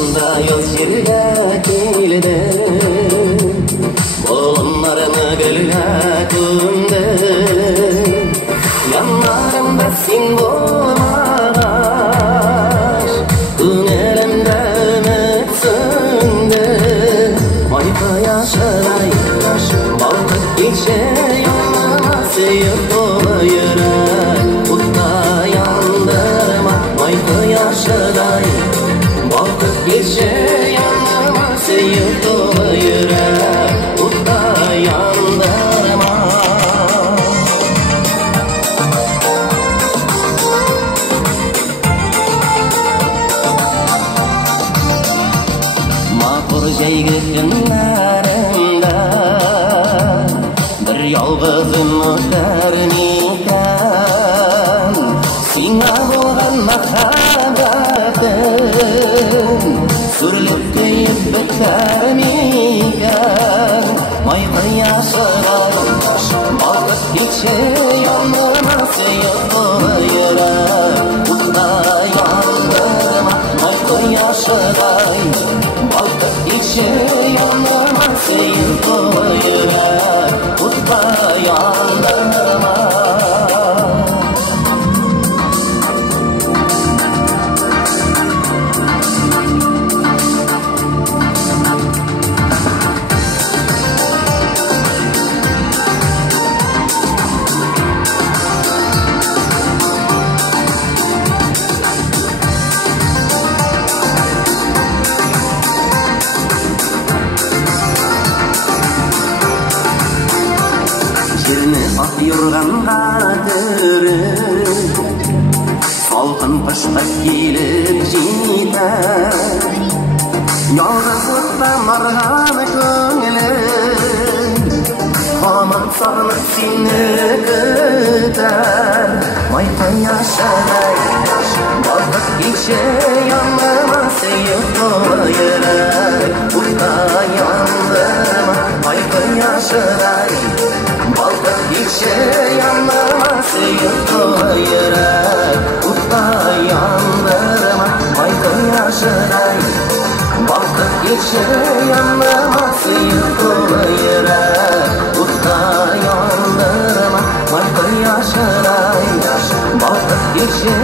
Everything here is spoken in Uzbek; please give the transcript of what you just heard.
Yanda yoz yerga keldi, Bolonlarını gülge kundu. Yanlarımda sen bolmağaş, Tünelimde ümit söndü. Mayka yaşaray, balkık geçe yanıma seyir dolu yürek. Utta yandırma, mayka yaşaray, balkık geçe yanıma seyir dolu yürek. Utta yandırma. Mahur jaygi günlerimde bir yalgızım öterniken, Sina boğan mahabbetim sürülüp keyip bitermiken. Mayka yaşaray, balkık geçe yanıma seyir dolu yürek. Utta yandırma, mayka yaşaray, balkık geçe yanıma seyir dolu yürek. Utta yandırma. Jirni ot yurgan qadiri, Salqin qishqa kelib jetar. Yolg'izlikda marg'am ko'nglim, Hamon sog'inib seni kutar. Mayka yaşaray, balkık geçe yanıma seyir dolu yürek. Utta yandırma, mayka yaşaray, balkık geçe yanıma seyir dolu yürek. Utta yandırma, mayka yaşaray, balkık geçe yanıma seyir dolu yürek. Utta yandırma, mayka yaşaray, balkık geçe